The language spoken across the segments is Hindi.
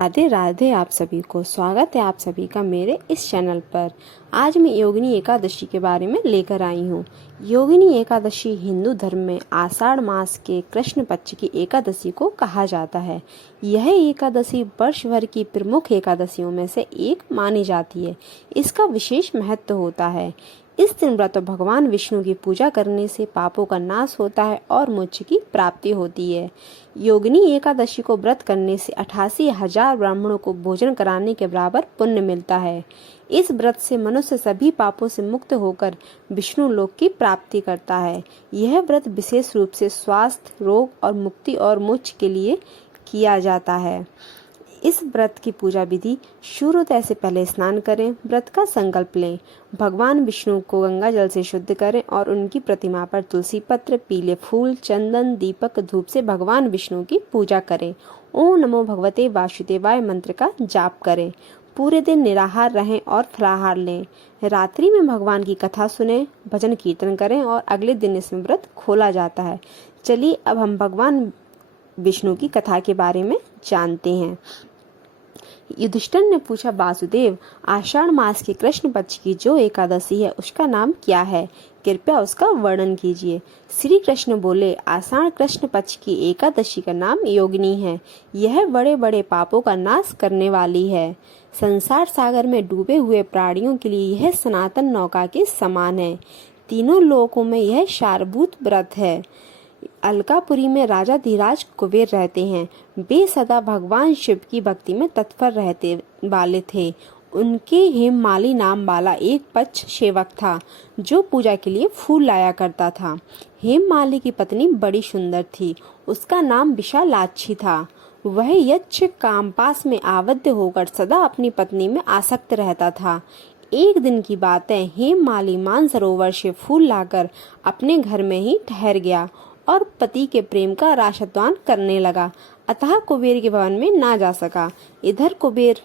राधे राधे आप सभी को स्वागत है आप सभी का मेरे इस चैनल पर। आज मैं योगिनी एकादशी के बारे में लेकर आई हूँ। योगिनी एकादशी हिंदू धर्म में आषाढ़ मास के कृष्ण पक्ष की एकादशी को कहा जाता है। यह एकादशी वर्ष भर की प्रमुख एकादशियों में से एक मानी जाती है। इसका विशेष महत्व होता है। इस दिन व्रत भगवान विष्णु की पूजा करने से पापों का नाश होता है और मोक्ष की प्राप्ति होती है। योगिनी एकादशी को व्रत करने से 88,000 ब्राह्मणों को भोजन कराने के बराबर पुण्य मिलता है। इस व्रत से मनुष्य सभी पापों से मुक्त होकर विष्णु लोक की प्राप्ति करता है। यह व्रत विशेष रूप से स्वास्थ्य, रोग और मुक्ति और मोक्ष के लिए किया जाता है। इस व्रत की पूजा विधि सूर्योदय से पहले स्नान करें, व्रत का संकल्प लें, भगवान विष्णु को गंगा जल से शुद्ध करें और उनकी प्रतिमा पर तुलसी पत्र, पीले फूल, चंदन, दीपक, धूप से भगवान विष्णु की पूजा करें। ओम नमो भगवते वासुदेवाय मंत्र का जाप करें। पूरे दिन निराहार रहें और फलाहार लें। रात्रि में भगवान की कथा सुनें, भजन कीर्तन करें और अगले दिन इसमें व्रत खोला जाता है। चलिए अब हम भगवान विष्णु की कथा के बारे में जानते हैं। युधिष्ठिर ने पूछा, वासुदेव, आषाढ़ मास के कृष्ण पक्ष की जो एकादशी है उसका नाम क्या है? कृपया उसका वर्णन कीजिए। श्री कृष्ण बोले, आषाढ़ कृष्ण पक्ष की एकादशी का नाम योगिनी है। यह बड़े बड़े पापों का नाश करने वाली है। संसार सागर में डूबे हुए प्राणियों के लिए यह सनातन नौका के समान है। तीनों लोकों में यह सारभूत व्रत है। अलकापुरी में राजा धीराज कुबेर रहते हैं। वे सदा भगवान शिव की भक्ति में तत्पर रहते वाले थे। उनके हेममाली नाम वाला एक पक्ष सेवक था जो पूजा के लिए फूल लाया करता था। हेममाली की पत्नी बड़ी सुंदर थी। उसका नाम विशालाक्षी था। वह यक्ष कामपास में आबद्ध होकर सदा अपनी पत्नी में आसक्त रहता था। एक दिन की बात है, हेममाली मानसरोवर से फूल लाकर अपने घर में ही ठहर गया और पति के प्रेम का राशद्वान करने लगा। अतः कुबेर के भवन में ना जा सका। इधर कुबेर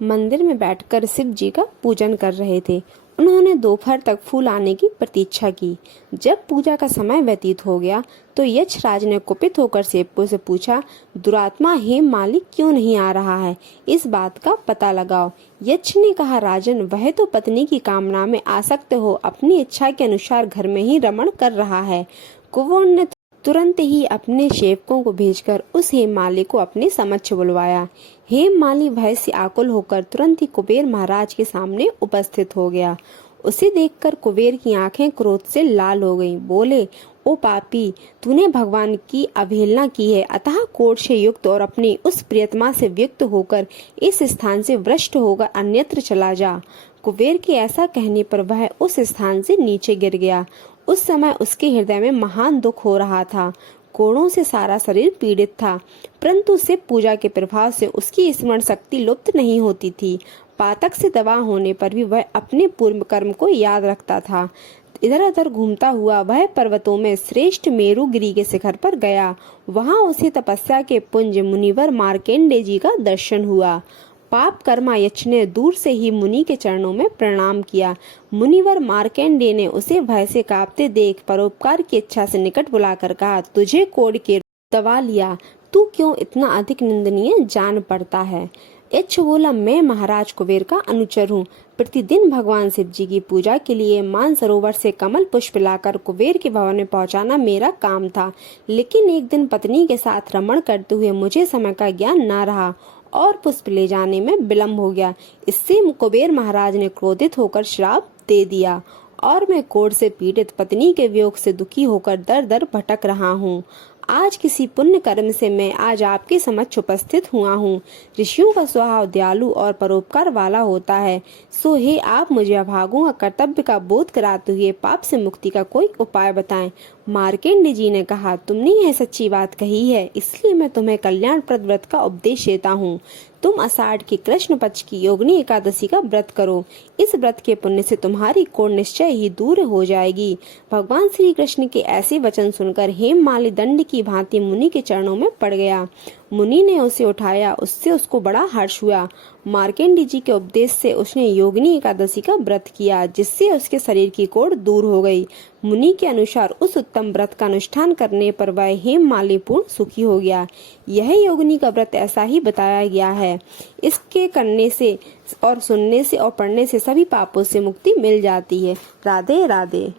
मंदिर में बैठकर शिव जी का पूजन कर रहे थे। उन्होंने दोपहर तक फूल आने की प्रतीक्षा की। जब पूजा का समय व्यतीत हो गया तो यक्षराज ने कुपित होकर सेवकों से पूछा, दुरात्मा हेममाली क्यों नहीं आ रहा है? इस बात का पता लगाओ। यक्ष ने कहा, राजन, वह तो पत्नी की कामना में आसक्त हो अपनी इच्छा के अनुसार घर में ही रमण कर रहा है। कुबेर ने तुरंत ही अपने सेवकों को भेजकर उस हेममाली को अपने समक्ष बुलवाया। हेममाली भय से आकुल होकर तुरंत ही कुबेर महाराज के सामने उपस्थित हो गया। उसे देखकर कुबेर की आंखें क्रोध से लाल हो गईं। बोले, ओ पापी, तूने भगवान की अवहेलना की है, अतः क्रोध से युक्त और अपनी उस प्रियतमा से वियुक्त होकर इस स्थान से भ्रष्ट होकर अन्यत्र चला जा। कुबेर के ऐसा कहने पर वह उस स्थान से नीचे गिर गया। उस समय उसके हृदय में महान दुख हो रहा था। कोड़ों से सारा शरीर पीड़ित था, परंतु शिव पूजा के प्रभाव से उसकी स्मरण शक्ति लुप्त नहीं होती थी। पातक से दबा होने पर भी वह अपने पूर्व कर्म को याद रखता था। इधर उधर घूमता हुआ वह पर्वतों में श्रेष्ठ मेरुगिरी के शिखर पर गया। वहां उसे तपस्या के पुंज मुनिवर मार्केंडे जी का दर्शन हुआ। पाप कर्मा यक्ष ने दूर से ही मुनि के चरणों में प्रणाम किया। मुनिवर मार्केंडे ने उसे भय से कांपते देख परोपकार की इच्छा से निकट बुलाकर कहा, तुझे कोढ़ के दबा लिया, तू क्यों इतना अधिक निंदनीय जान पड़ता है? यक्ष बोला, मैं महाराज कुबेर का अनुचर हूँ। प्रतिदिन भगवान शिव जी की पूजा के लिए मानसरोवर से कमल पुष्प लाकर कुबेर के भवन में पहुँचाना मेरा काम था। लेकिन एक दिन पत्नी के साथ रमण करते हुए मुझे समय का ज्ञान न रहा और पुष्प ले जाने में विलम्ब हो गया। इससे कुबेर महाराज ने क्रोधित होकर श्राप दे दिया और मैं क्रोध से पीड़ित पत्नी के वियोग से दुखी होकर दर दर भटक रहा हूँ। आज किसी पुण्य कर्म से मैं आज आपके समक्ष उपस्थित हुआ हूँ। ऋषियों का स्वभाव दयालु और परोपकार वाला होता है। सो हे आप मुझे अभागों का कर्तव्य का बोध कराते हुए पाप से मुक्ति का कोई उपाय बताएं। मार्केंडे जी ने कहा, तुमने यह सच्ची बात कही है, इसलिए मैं तुम्हें कल्याणप्रद व्रत का उपदेश देता हूँ। तुम आषाढ़ की कृष्ण पक्ष की योगिनी एकादशी का व्रत करो। इस व्रत के पुण्य से तुम्हारी कोढ़ निश्चय ही दूर हो जाएगी। भगवान श्री कृष्ण के ऐसे वचन सुनकर हेममाली दंड की भांति मुनि के चरणों में पड़ गया। मुनि ने उसे उठाया, उससे उसको बड़ा हर्ष हुआ। मार्केंडे जी के उपदेश से उसने योगिनी एकादशी का व्रत किया, जिससे उसके शरीर की कोढ़ दूर हो गई। मुनि के अनुसार उस उत्तम व्रत का अनुष्ठान करने पर वह हेममाली पूर्ण सुखी हो गया। यह योगिनी का व्रत ऐसा ही बताया गया है। इसके करने से और सुनने से और पढ़ने से सभी पापों से मुक्ति मिल जाती है। राधे राधे।